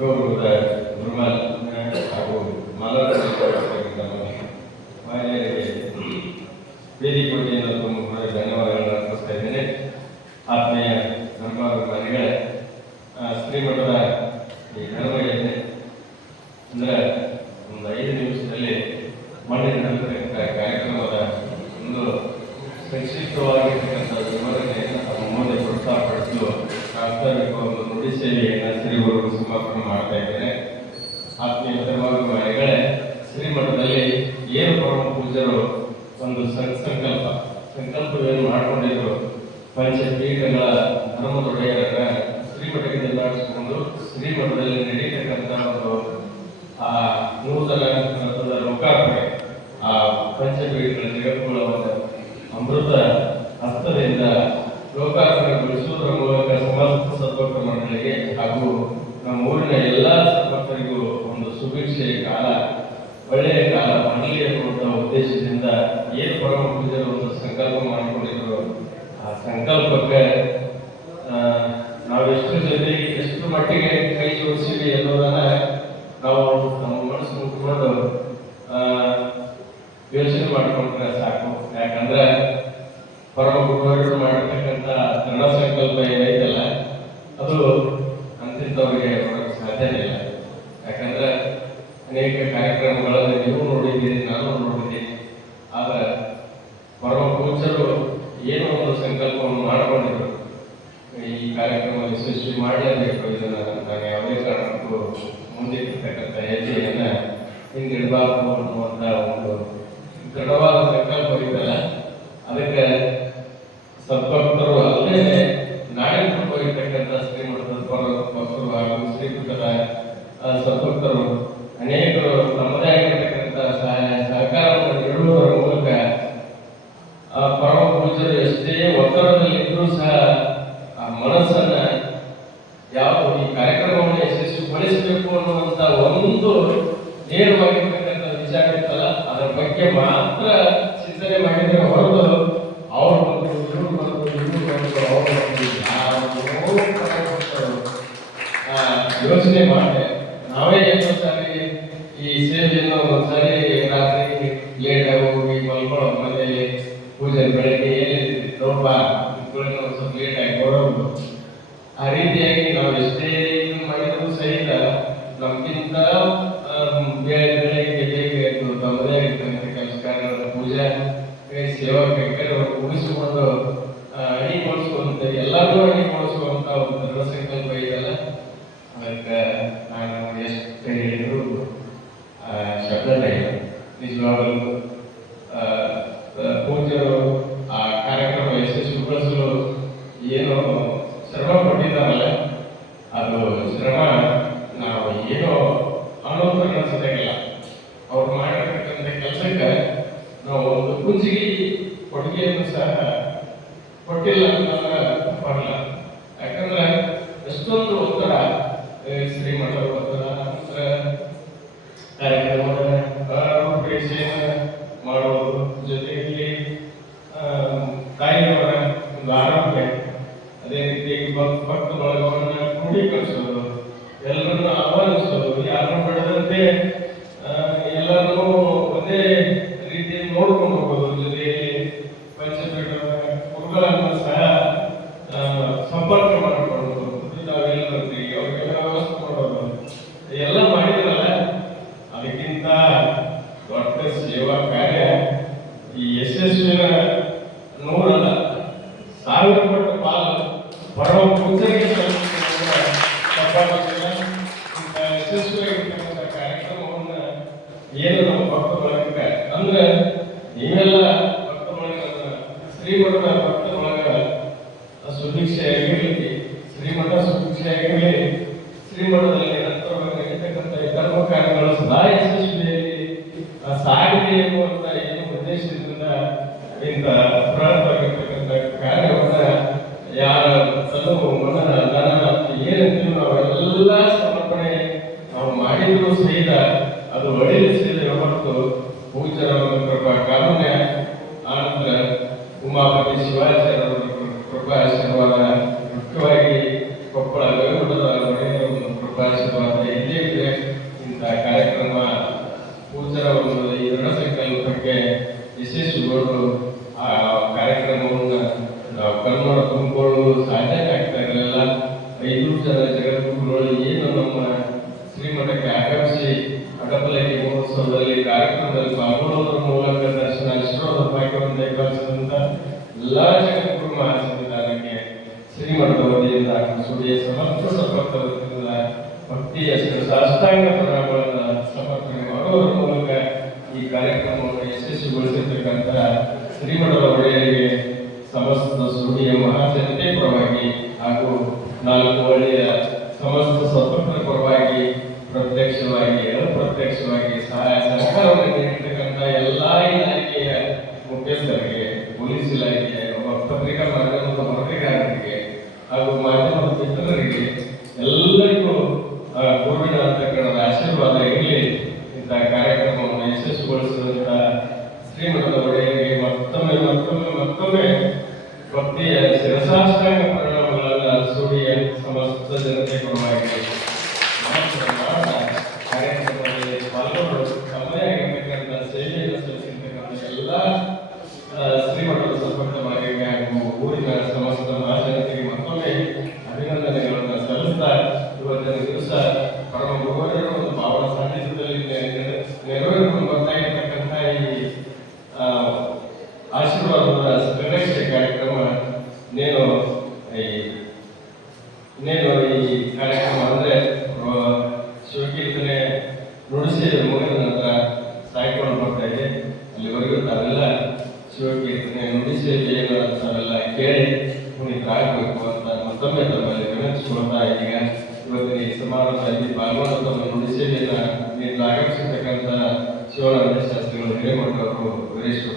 ಗೌರವದ ಗುರುಮಾಲ್ ಹಾಗೂ ಮಾನವರಿಗೆ ಮಹಿಳೆಯರಿಗೆ ವೇದಿಕೆಯನ್ನು ತುಂಬ ಧನ್ಯವಾದಗಳನ್ನು ಅರ್ಪಿಸ್ತಾ ಇದ್ದೇನೆ. ಆತ್ಮೀಯ ನಮ್ಮ ಮನೆಗಳ ಶ್ರೀಮಠದ ಈ ಘನವಹಿತೆ ಅಂದರೆ ಒಂದು 5 ನಿಮಿಷದಲ್ಲಿ ಮಾಡಿರ್ತಕ್ಕಂಥ ಕಾರ್ಯಕ್ರಮದ ಒಂದು ಸಂಕ್ಷಿಪ್ತವಾಗಿರ್ತಕ್ಕಂಥ ವಿವರಣೆಯನ್ನು ತಮ್ಮ ಮುಂದೆ ಪ್ರೋತ್ಸಾಹಪಡಿಸಲು ಪ್ರಾಸ್ತಾವಿಕ ಒಂದು ನುಡಿ ಸೇವೆಯನ್ನು ಶ್ರೀಗುರು ಸಮಾಪನೆ ಮಾಡ್ತಾ ಇದ್ದೇನೆ. ಆತ್ಮೀಯ ಮನೆಗಳೇ, ಶ್ರೀಮಠದಲ್ಲಿ ಏನು ಪರಮ ಪೂಜ್ಯರು ಒಂದು ಸಂಕಲ್ಪವೇನು ಮಾಡಿಕೊಂಡಿದ್ರು, ಪಂಚಪೀಠಗಳ ಧರ್ಮದೊಡೆಯರನ್ನ ಶ್ರೀಮಠಕ್ಕೆ ನಡೆಸಿಕೊಂಡು ಶ್ರೀಮಠದಲ್ಲಿ ನಡೀತಕ್ಕಂಥ ಒಂದು ನೂತನ ಲೋಕಾರ್ಪಣೆ, ಆ ಪಂಚಪೀಠಗಳ ಜಗತ್ತುಗಳ ಒಂದು ಅಮೃತ ಹಸ್ತದಿಂದ ಲೋಕಾರ್ಪಣೆಗೊಳಿಸುವುದರ ಮೂಲಕ ಸಮಸ್ತ ಸದ್ಭಕ್ತ ಮಂಡಳಿಗೆ ಹಾಗೂ ನಮ್ಮ ಊರಿನ ಎಲ್ಲ ಸದ್ಭಕ್ತರಿಗೂ ಒಂದು ಸುಭಿಕ್ಷೆಯ ಕಾಲ, ಒಳ್ಳೆಯ ಕಾಲ ಬರಲಿ ಅನ್ನುವಂಥ ಉದ್ದೇಶದಿಂದ ಏನು ಪರಮ ಪೂಜೆಯ ಒಂದು ಸಂಕಲ್ಪ ಮಾಡಿಕೊಂಡಿದ್ರು, ಆ ಸಂಕಲ್ಪಕ್ಕೆ ನಾವೆಷ್ಟು ಜೊತೆ ಎಷ್ಟು ಮಟ್ಟಿಗೆ ಕೈ ಜೋಡಿಸಿವಿ ಅನ್ನೋದನ್ನ ನಾವು ನಮ್ಮ ಮನಸ್ಸು ಮುಟ್ಕೊಂಡು ಯೋಚನೆ ಮಾಡಿಕೊಂಡ್ರೆ ಸಾಕು. ಯಾಕಂದ್ರೆ ಪರಮ ಗುರುಗಳು ಮಾಡಿರ್ತಕ್ಕಂಥ ದೃಢ ಸಂಕಲ್ಪ ಏನೈತಲ್ಲ, ಅದು ಅಂತಿಂತವ್ರಿಗೆ ನೋಡಕ್ಕೆ ಸಾಧ್ಯನೇ ಇಲ್ಲ. ಯಾಕಂದ್ರೆ ಅನೇಕ ಕಾರ್ಯಕ್ರಮಗಳಲ್ಲಿ ನೀವು ನೋಡಿದ್ದೀರಿ, ನಾನು ನೋಡಿದ್ದೀನಿ. ಆದ್ರೆ ಪರಮ ಪೂಜ್ಯರು ಏನೋ ಒಂದು ಸಂಕಲ್ಪವನ್ನು ಮಾಡಿಕೊಂಡಿದ್ರು, ಈ ಕಾರ್ಯಕ್ರಮ ಯಶಸ್ವಿ ಮಾಡಲೇಬೇಕು, ಇದನ್ನು ನಾನು ಯಾವುದೇ ಕಾರಣಕ್ಕೂ ಮುಂದಿರ್ತಕ್ಕಂಥ ಹೆಜ್ಜೆಯನ್ನ ಹಿಂದಿಡಬಾರ್ದು ಅನ್ನುವಂಥ ಒಂದು ದೃಢವಾದ ಸಂಕಲ್ಪ ಇದಲ್ಲ. ಅದಕ್ಕೆ ಸದ್ಭಕ್ತರು ಅಲ್ಲೇ ನಾಳೆ ಹೋಗಿರ್ತಕ್ಕಂಥ ಶ್ರೀಮಠದ ಭಕ್ತರು ಹಾಗೂ ಶ್ರೀಮಠದ ಸದ್ಭಕ್ತರು ಅನೇಕರು ತಮ್ಮದೇ ಆಗಿರ್ತಕ್ಕಂಥ ಸಹಕಾರವನ್ನು ನೀಡುವುದರ ಮೂಲಕ ಪರಮ ಪೂಜ್ಯರು ಎಷ್ಟೇ ಒತ್ತಡದಲ್ಲಿದ್ದರೂ ಸಹ ಆ ಮನಸ್ಸನ್ನ ಯಾವುದು ಈ ಕಾರ್ಯಕ್ರಮವನ್ನು ಯಶಸ್ವಿಗೊಳಿಸಬೇಕು ಅನ್ನುವಂಥ ಒಂದು ನೇರವಾಗಿರ್ತಕ್ಕಂಥ ವಿಚಾರ ಇತ್ತಲ್ಲ, ಅದರ ಬಗ್ಗೆ ಮಾತ್ರ ಚಿಂತನೆ ಮಾಡಿದರೆ ಹೊರತು ಅವ್ರು ಬಂದು ಇವರು ಬಂದು ಇವರು ಬಂದು ಅವರು ಯೋಚನೆ ಮಾಡಿದೆ. ನಾವೇ ಎಷ್ಟೋ ಸಾರಿ ಈ ಸೇವೆಯನ್ನು ಒಂದ್ಸಾರಿ ರಾತ್ರಿ ಲೇಟ್ ಆಗಿ ಹೋಗಿ ಮಲ್ಕೊಳ್ಳೋ, ಮನೆಯಲ್ಲಿ ಪೂಜೆ ಬೆಳಗ್ಗೆ ಏನಿದೆ ನೋಡ್ಬಾ ಒಂದು ಸ್ವಲ್ಪ ಲೇಟ್ ಆಗಿ ಬರೋದು. ಆ ರೀತಿಯಾಗಿ ನಾವು ಎಷ್ಟೇ ಮಾಡಿದ್ರು ಸಹಿತ ನಮ್ಗಿಂತ ಬೆಳಗ್ಗೆ ತಮ್ಮದೇ ಆಗಿರ್ತಕ್ಕಂಥ ಕೆಲಸ ಕಾರ್ಯಗಳ ಪೂಜೆ ಸೇವಾ ಕೈಕರ್ಯವನ್ನು ಮುಗಿಸಿಕೊಂಡು ಅಣಿಗೊಳಿಸುವಂತ ಎಲ್ಲರೂ ಅಣಿಗೊಳಿಸುವಂತ ಒಂದು ದೃಢ ಸಂಕಲ್ಪ ಇದೆಯಲ್ಲ, ಅದಕ್ಕೆ ನಾನು ಎಷ್ಟು ಹೇಳಿದ್ರು ಶಬ್ದನೇ ಇಲ್ಲ. ನಿಜವಾಗಲೂ ಪೂಜ್ಯರು ಆ ಕಾರ್ಯಕ್ರಮ ಯಶಸ್ವಿಗೊಳಿಸಲು ಏನು ಶ್ರಮ ಪಟ್ಟಿದ್ದಾರಲ್ಲ, ಅದು ಶ್ರಮ ನಾವು ಏನೋ ಅನ್ನೋದು ಅನಿಸೋದಾಗಿಲ್ಲ. ಅವ್ರು ಮಾಡಿರ್ತಕ್ಕಂಥ ಕೆಲಸಕ್ಕೆ ನಾವು ಒಂದು ಕುಂಚಿಗೆ ಕೊಡುಗೆಯನ್ನು ಸಹ ಕೊಟ್ಟಿಲ್ಲ ಅಂತಂದ್ರೆ ತಪ್ಪಾಗಲ್ಲ. ಯಾಕಂದ್ರೆ ಎಷ್ಟೊಂದು ಒತ್ತಡ ಶ್ರೀಮಠದ ಒತ್ತಡ, ನಂತರ ಕಾರ್ಯಕ್ರಮದ ರೂಪರೇಷೆಯನ್ನು ಮಾಡೋದು, ಜೊತೆಯಲ್ಲಿ ತಾಯಿಯವರ ಒಂದು ಆರೋಗ್ಯ, ಅದೇ ರೀತಿಯಾಗಿ ಭಕ್ತ ಬಳಗವನ್ನು ಕ್ರೋಢೀಕರಿಸೋದು, ಎಲ್ಲರನ್ನು ಆಹ್ವಾನಿಸೋದು, ಯಾರನ್ನು ಬೆಳೆದಂತೆ ಎಲ್ಲರನ್ನೂ ಒಂದೇ ರೀತಿಯಲ್ಲಿ ನೋಡ್ಕೊಂಡು ಹೋಗೋದು, ಜೊತೆಯಲ್ಲಿ ಪಂಚಪೀಠದ ಗುರುಗಳನ್ನು ಸಹ ಸಂಪರ್ಕ ಮಾಡಿಕೊಳ್ಳೋದು, ನಾವೆಲ್ಲ ಬರ್ತೀವಿ ಅವ್ರಿಗೆಲ್ಲ ವ್ಯವಸ್ಥೆ ಮಾಡೋದು, ಎಲ್ಲ ಮಾಡಿದ್ರಲ್ಲ. ಅದಕ್ಕಿಂತ ದೊಡ್ಡ ಸೇವಾ ಕಾರ್ಯ ಈ ಯಶಸ್ವಿನ 100 ಅಲ್ಲ 1000 ಪಟ್ಟು ಪಾಲು ಪರಮ ಪೂಜೆಗೆ ಯಶಸ್ವಿಯಾಗಿರ್ತಕ್ಕಂಥ ಕಾರ್ಯಕ್ರಮವನ್ನು ಏನು ನಮ್ಮ ಭಕ್ತ ಬಳಗ ಅಂದ್ರೆ ನೀವೆಲ್ಲ ಭಕ್ತ ಬಳಗ ಶ್ರೀಮಠದ ಭಕ್ತ ಬಳಗ ಸುಭಿಕ್ಷೆಯಾಗಿರಲಿ, ಶ್ರೀಮಠ ಸುಭಿಕ್ಷೆಯಾಗಿರಲಿ, ಶ್ರೀಮಠದಲ್ಲಿ ನಡೀತಕ್ಕಂಥ ಈ ಧರ್ಮ ಕಾರ್ಯಗಳು ಸದಾ ಯಶಸ್ವಿಯಾಗಿ ಸಾಗಿದೆ ಎನ್ನುವಂತ ಏನು ಉದ್ದೇಶದಿಂದ ಇಂಥ ಬೃಹತ್ತಾಗಿರ್ತಕ್ಕಂಥ ಕಾರ್ಯವನ್ನ ಯಾರ ತನು ಮನ ಧನ ಏನಂತೀವಿ ನಾವೆಲ್ಲ ಸಮರ್ಪಣೆ ನಾವು ಮಾಡಿದ್ರು ಸಹಿತ ಅದು ಒಳ್ಳೆಯಿಸಿದ ಹೊರತು ಪೂಜ್ಯರ ಕೃಪಾ ಕಾರುಣ್ಯ, ಆನಂತರ ಉಮಾಪತಿ ಶಿವಾಚಾರ್ಯರ ಕೃಪಾ ಆಶೀರ್ವಾದ, ಮುಖ್ಯವಾಗಿ ಕೊಪ್ಪಳ ಗವಿಮಠದ ಕೃಪಾ ಆಶೀರ್ವಾದ ಹಮ್ಮಿಕೊಳ್ಳಲು ಸಾಧ್ಯನೇ ಆಗ್ತಾ ಇರಲಿಲ್ಲ. 500 ಜನ ಜಗದ್ಗುರುಗಳು ಏನು ನಮ್ಮ ಶ್ರೀಮಠಕ್ಕೆ ಆಗಮಿಸಿ ಅಡಪಲಗಿ ಮಹೋತ್ಸವದಲ್ಲಿ ಕಾರ್ಯಕ್ರಮದಲ್ಲಿ ಪಾಲ್ಗೊಳ್ಳುವುದರ ಮೂಲಕ ದರ್ಶನ ಆಶೀರ್ವಾದ ಭಾಗ್ಯವನ್ನು ಕಲಿಸಿದಂತ ಎಲ್ಲ ಜಗದ್ಗುರು ಮಹಾಸನ್ನಿಧಾನಕ್ಕೆ ಶ್ರೀಮಠದ ವತಿಯಿಂದ ಸುಡಿಯ ಸಮರ್ಥ ಸಮರ್ಥ ವತಿಯಿಂದ ಭಕ್ತಿಯ ಸಾಷ್ಟಾಂಗ ಪ್ರಣಾಮಗಳನ್ನು ಸಮರ್ಪಣೆ ಮಾಡುವುದರ ಮೂಲಕ ಈ ಕಾರ್ಯಕ್ರಮವನ್ನು ಯಶಸ್ವಿಗೊಳಿಸಿರ್ತಕ್ಕಂಥ ಶ್ರೀಮಠದ ಒಡೆಯರಿಗೆ ಸಮಸ್ತ ಸುಡಿಯ ಮಹಾಜನತೆ ಪರವಾಗಿ ಹಾಗೂ 4 ಹಳ್ಳಿಯ ಸಮಸ್ತ ಸ್ವತಂತ್ರ ಪರವಾಗಿ ಪ್ರತ್ಯಕ್ಷವಾಗಿ ಅಪ್ರತ್ಯಕ್ಷವಾಗಿ ಸಹಾಯ ಸಹಕಾರವನ್ನು ನೀಡಿರ್ತಕ್ಕಂಥ ಎಲ್ಲ ಇಲಾಖೆಯ ಮುಖ್ಯಸ್ಥರಿಗೆ, ಪೊಲೀಸ್ ಇಲಾಖೆಯ ಪತ್ರಿಕಾ ಮಾಧ್ಯಮದ ವರದಿಗಾರರಿಗೆ ಹಾಗೂ ಮಾಧ್ಯಮದ ಮಿತ್ರರಿಗೆ ಎಲ್ಲರಿಗೂ ಗುರುವಿನ ಅಂತಕ್ಕಂಥ ಆಶೀರ್ವಾದ ಇರಲಿ. ಇಂಥ ಕಾರ್ಯಕ್ರಮವನ್ನು ಯಶಸ್ವಿಗೊಳಿಸಿದಂಥ ಶ್ರೀಮಠದ ಒಡೆಯರಿಗೆ ಮತ್ತೊಮ್ಮೆ ಮತ್ತೊಮ್ಮೆ ಮತ್ತೊಮ್ಮೆ ಭಕ್ತಿಯ ಶಿರಸಾಷ್ಟಾಂಗ ಪರಿಣಾಮಗಳನ್ನು ಸುಡಿಯ ಸಮಸ್ತ ಜನತೆ ಪರವಾಗಿ ಕಾರ್ಯಕ್ರಮದಲ್ಲಿ ಪಾಲ್ಗೊಂಡು ತಮ್ಮದೇ ಆಗಿರ್ತಕ್ಕಂಥ ಸೇವೆಯನ್ನು ಸಲ್ಲಿಸಿರ್ತಕ್ಕಂಥ ಎಲ್ಲ ಶ್ರೀಮಠದ ಸಂಪರ್ಕವಾಗಿ ಹಾಗೂ ಊರಿನ ಸಮಸ್ತ ಮಹಾಜನತೆಗೆ ಮತ್ತೊಮ್ಮೆ ಅಭಿನಂದನೆಗಳನ್ನು ಸಲ್ಲಿಸ್ತಾ ಇವತ್ತಿನ ದಿವಸ ಪರಮ ಗುರುವರರ ಒಂದು ಭಾವನ ಸಾನ್ನಿಧ್ಯದಲ್ಲಿ ನೆರವೇರಿಕೊಂಡು ಬರ್ತಾ ಇರತಕ್ಕಂಥ ಈ ಆಶೀರ್ವಾದದ ನಿರ್ಣಯಿಸಿದ ಕಾರ್ಯಕ್ರಮ ಈ ಕಾರ್ಯಕ್ರಮ ಅಂದರೆ ಶಿವಕೀರ್ತನೆ ನುಡಿಸಿ ಮುಗಿದ ನಂತರ ಸಾಯ್ಕೊಂಡು ಬರ್ತಾ ಇದೆ. ಅಲ್ಲಿವರೆಗೂ ತಾವೆಲ್ಲ ಶಿವಕೀರ್ತನೆ ನುಡಿಸಿ ಏನು ತಾವೆಲ್ಲ ಕೇಳಿ ಪುನೀತರಾಗಬೇಕು ಅಂತ ಮತ್ತೊಮ್ಮೆ ತಮ್ಮಲ್ಲಿ ವಿನಂತಿಸಿಕೊಳ್ತಾ ಈಗ ಇವತ್ತಿನ ಈ ಸಮಾರಂಭದಲ್ಲಿ ಪಾಲ್ಗೊಂಡು ತಮ್ಮ ನುಡಿಸಿಯನ್ನು ಆಗಮಿಸಿರ್ತಕ್ಕಂಥ ಶಿವಾನಂದ ಶಾಸ್ತ್ರಿಗಳು ಹಿರೇಮಠವರು ವೀರೇಶ್ವರ